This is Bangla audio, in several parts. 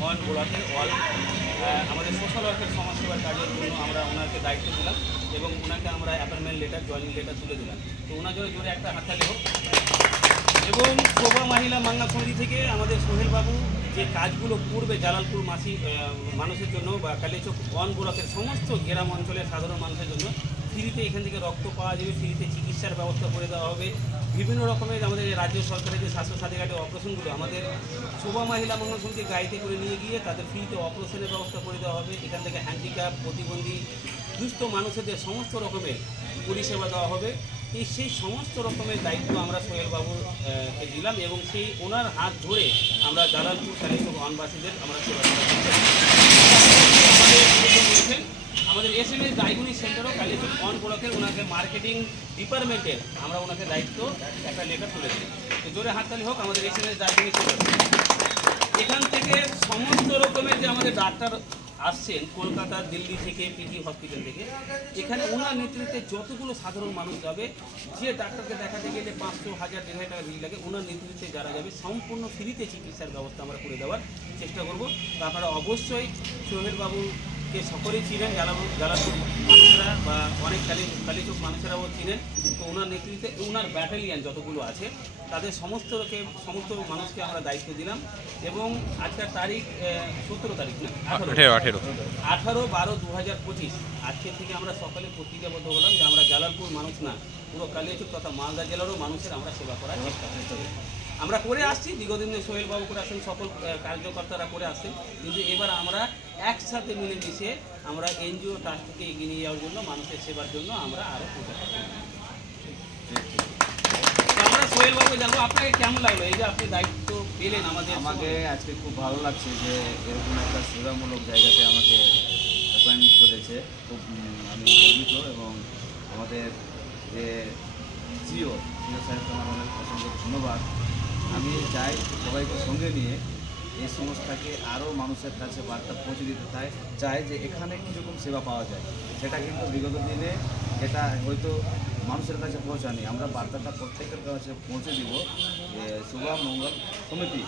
ওয়ান গোলাতে ওয়াল আমাদের সোশ্যাল ওয়ার্কের সমাজসেবার কাজের জন্য আমরা ওনাকে দায়িত্ব দিলাম এবং ওনাকে আমরা অ্যাপয়েন্টমেন্ট লেটার জয়েনিং লেটার তুলে দিলাম। তো ওনার জন্য জোরে একটা হাততালি হোক। এবং শোভা মহিলা মাঙ্গা সমিতি থেকে আমাদের সোহেল বাবু যে কাজগুলো করবে জালালপুর মানুষের জন্য বা কালিয়াচক ওয়ান ব্লকের সমস্ত গ্রাম অঞ্চলের সাধারণ মানুষের জন্য ফ্রিতে এখান থেকে রক্ত পাওয়া যাবে, ফ্রিতে চিকিৎসার ব্যবস্থা করে দেওয়া হবে। বিভিন্ন রকমের আমাদের রাজ্য সরকারের যে স্বাস্থ্যসাথী কার্ডের অপারেশনগুলো আমাদের শোভা মহিলা মাঙ্গা সমিতির গাড়িতে করে নিয়ে গিয়ে তাদের ফ্রিতে অপারেশনের ব্যবস্থা করে দেওয়া হবে। এখান থেকে হ্যান্ডিক্যাপ, প্রতিবন্ধী, দুস্থ মানুষদের সমস্ত রকমের পরিষেবা দেওয়া হবে। সেই সমস্ত রকমের দায়িত্ব আমরা সোহেল বাবুকে দিলাম এবং সেই ওনার হাত ধরে আমরা জালালপুর কালিয়াচক ওয়ানবাসীদের আমরা সেবা আমাদের SMS ডায়াগনস্টিক সেন্টারও কালিয়াচক ওয়ান ব্লকের ওনাকে মার্কেটিং ডিপার্টমেন্টের আমরা ওনাকে দায়িত্ব একটা লেখা তুলে দিই। তো জোরে হাততালি হোক আমাদের SMS ডায়াগনস্টিক সেন্টার। এখান থেকে সমস্ত রকমের যে আমাদের ডাক্তার আসছেন কলকাতা, দিল্লি থেকে, পিজি হসপিটাল থেকে, এখানে ওনার নেতৃত্বে যতগুলো সাধারণ মানুষ যাবে, যে ডাক্তারকে দেখাতে গেলে 500, 1000, 1500 টাকা বিল লাগে, ওনার নেতৃত্বে যারা যাবে সম্পূর্ণ ফ্রিতে চিকিৎসার ব্যবস্থা আমরা করে দেওয়ার চেষ্টা করব। তো আপনারা অবশ্যই সোহেল বাবুকে সকলেই চিনেন, জালালপুর মানুষেরা বা অনেক কালিয়াচক মানুষেরাও চিনেন। তো ওনার নেতৃত্বে ওনার ব্যাটালিয়ান যতগুলো আছে তাদের সমস্ত মানুষকে আমরা দায়িত্ব দিলাম। এবং আজকের তারিখ 17 তারিখ না 18/12/2025 আজকের থেকে আমরা সকালে প্রতিজ্ঞাবদ্ধ হলাম যে আমরা জালালপুর মানুষ না, পুরো কালিয়াচক তথা মালদা জেলারও মানুষের আমরা সেবা করার চেষ্টা করতে আমরা করে আসছি। দীর্ঘদিনে সোহেল বাবু করে আসছেন, সকল কার্যকর্তারা করে আসছেন, কিন্তু এবার আমরা একসাথে মিলেমিশে আমরা NGO ট্রাস্টকে এগিয়ে নিয়ে যাওয়ার জন্য, মানুষের সেবার জন্য আমরা আরও প্রচেষ্টা করব। আমরা সোহেল বাবু জানবো আপনাকে কেমন লাগলো এই যে আপনি দায়িত্ব পেলেন আমাকে আজকে খুব ভালো লাগছে যে এরকম একটা সেবামূলক জায়গাতে আমাকে অ্যাপয়েন্ট করেছে। খুব আমি গর্বিত এবং আমাদের যে জিও স্যারকে আমার অনেক অসংখ্য ধন্যবাদ। আমি চাই সবাইকে সঙ্গে নিয়ে এই সংস্থাকে আরও মানুষের কাছে বার্তা পৌঁছে দিতে চাই যে এখানে কীরকম সেবা পাওয়া যায়। সেটা কিন্তু বিগত দিনে এটা হয়তো মানুষের কাছে পৌঁছানি, আমরা বার্তাটা প্রত্যেকের কাছে পৌঁছে দিব যে শোভা মঙ্গল সমিতি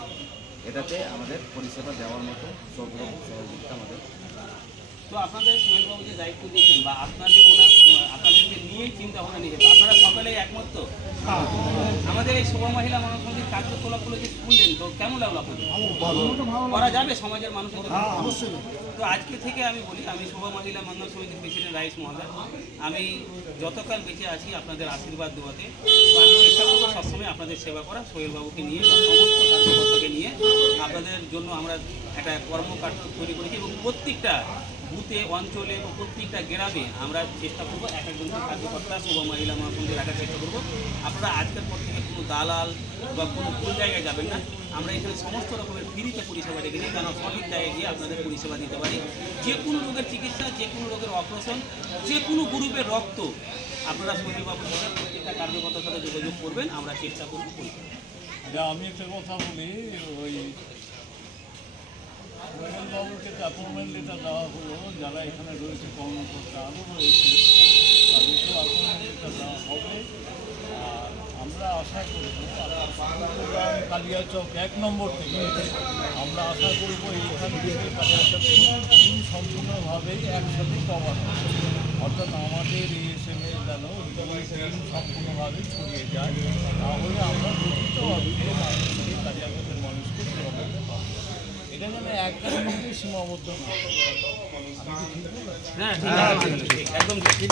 এটাতে আমাদের পরিষেবা দেওয়ার মতো সব রকম সহযোগিতা আমাদের। তো আপনাদের সোহেল বাবু যে দায়িত্ব দিয়েছেন বা আপনাদেরকে নিয়েই চিন্তা ভাবনা নিয়েছে, আপনারা সকলে একমত তো? আমাদের এই শোভা মহিলা মানব সমিতির কার্যকলাপগুলো যে শুনলেন, তো কেমন লাগলো আপনাদের? করা যাবে সমাজের মানুষের জন্য? তো আজকে থেকে আমি বলি, আমি শোভা মহিলা মানব সমিতির প্রেসিডেন্ট রাইস মহোদয়, আমি যতকাল বেঁচে আছি আপনাদের আশীর্বাদ দেওয়াতে, তো আমি চেষ্টা করবো সবসময় আপনাদের সেবা করা, সোহেল বাবুকে নিয়ে বা সমস্ত কার্যকর্তাকে নিয়ে আপনাদের জন্য আমরা একটা কর্মকাণ্ড তৈরি করেছি এবং প্রত্যেকটা বুথে, অঞ্চলে ও প্রত্যেকটা গ্রামে আমরা চেষ্টা করবো এক একজন কার্যকর্তা শোভা মহিলা মহাসমিতি রাখার চেষ্টা করবো। আপনারা আজকের পর থেকে কোনো দালাল বা কোনো ভুল জায়গায় যাবেন না। আমরা এখানে সমস্ত রকমের ফ্রিতে পরিষেবা রেখেছি, যেন সঠিক জায়গায় গিয়ে আপনাদের পরিষেবা দিতে পারি। যে কোনো রোগের চিকিৎসা, যে কোনো রোগের অপারেশন, যে কোনো গ্রুপের রক্ত আপনারা সোহেলবাবুর সাথে প্রত্যেকটা কার্যকর্তার সাথে যোগাযোগ করবেন, আমরা চেষ্টা করবো পরিষেবা। আমি একটা কথা বলি, ওই সোহেলবাবুকে অ্যাপয়েন্টমেন্ট লেটার দেওয়া হলো, যারা এখানে রয়েছে কর্মকর্তা আরও রয়েছে তাদেরকেও অ্যাপয়েন্টমেন্ট লেটার দেওয়া হবে। আর আমরা আশা করব কালিয়াচক 1 নম্বর থেকে আমরা আশা করব এইখান থেকে কালিয়াচক সম্পূর্ণভাবেই একসাথে কভার হবে, অর্থাৎ আমাদের SMS যেন সম্পূর্ণভাবে ছড়িয়ে যায়, তাহলে আমরা প্রকৃত অর্থে মানুষকে কালিয়াচকের মানুষকে সেবা করতে পারব। এটা যেন একদম সীমাবদ্ধ না। হ্যাঁ, ঠিক আছে, একদম ঠিক।